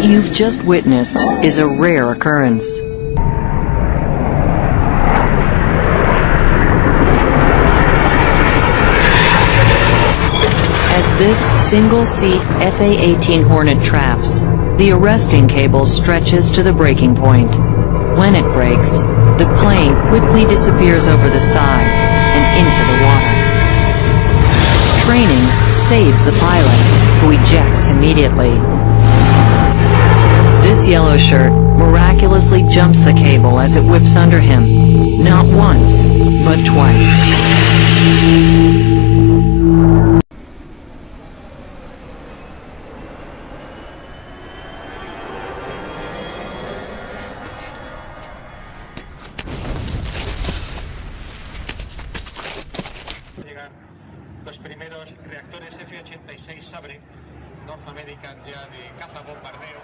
What you've just witnessed is a rare occurrence. As this single-seat FA-18 Hornet traps, the arresting cable stretches to the breaking point. When it breaks, the plane quickly disappears over the side and into the water. Training saves the pilot, who ejects immediately. This yellow shirt miraculously jumps the cable as it whips under him, not once, but twice. Los primeros reactores F-86 Sabre, North American ya de caza bombardeo.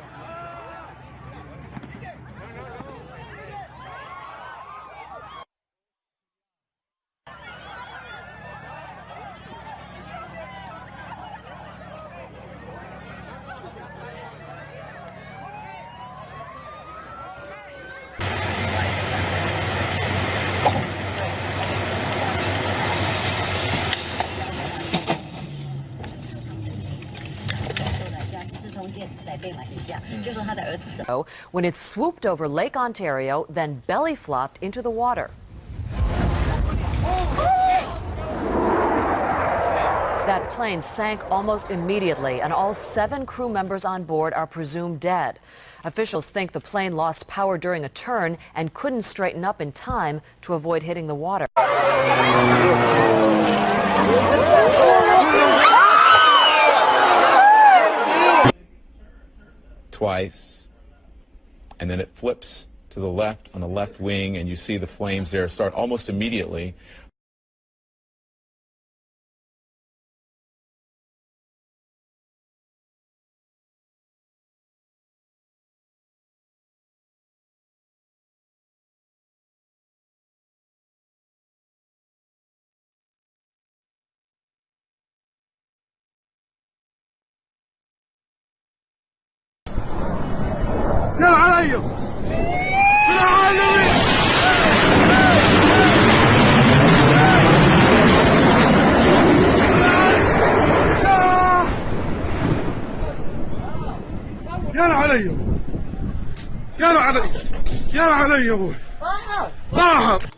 When it swooped over Lake Ontario, then belly flopped into the water. That plane sank almost immediately, and all 7 crew members on board are presumed dead. Officials think the plane lost power during a turn and couldn't straighten up in time to avoid hitting the water. Twice, and then it flips to the left on the left wing, and you see the flames there start almost immediately. يلا علي يلا علي يلا علي يلا علي يا ابوي راحت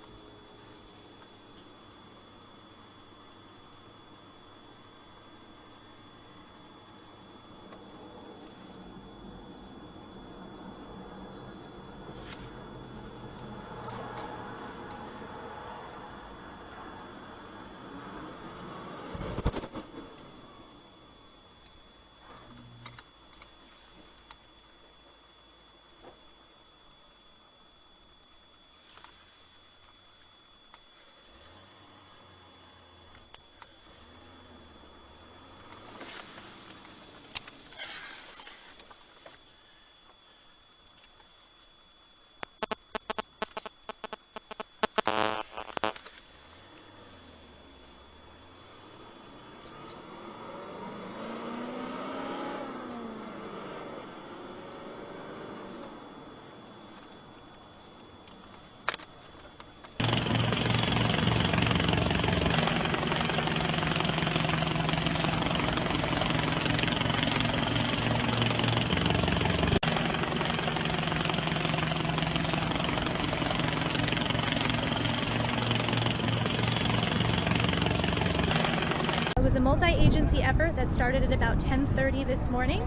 It was a multi-agency effort that started at about 10:30 this morning.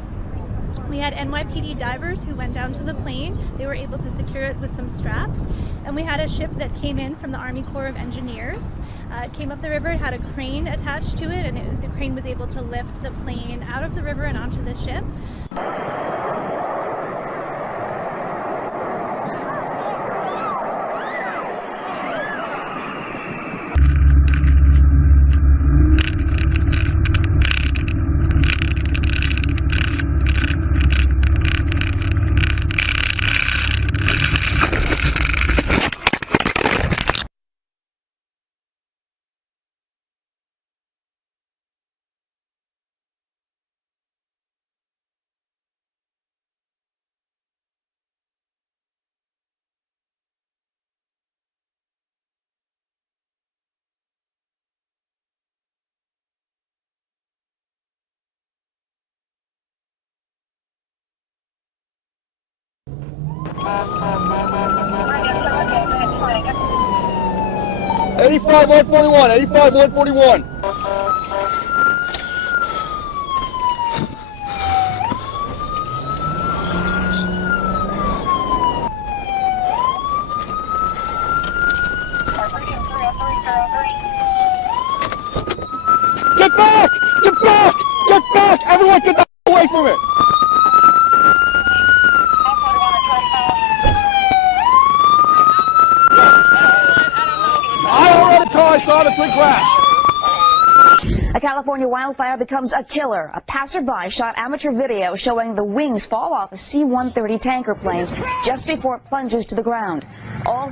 We had NYPD divers who went down to the plane. They were able to secure it with some straps. And we had a ship that came in from the Army Corps of Engineers. It came up the river, it had a crane attached to it, and the crane was able to lift the plane out of the river and onto the ship. 85 141, 85 141. Get back! Get back! Get back! Everyone get the away from it! I don't know the car, I saw the twin crash. A California wildfire becomes a killer. A passerby shot amateur video showing the wings fall off a C-130 tanker plane just before it plunges to the ground. All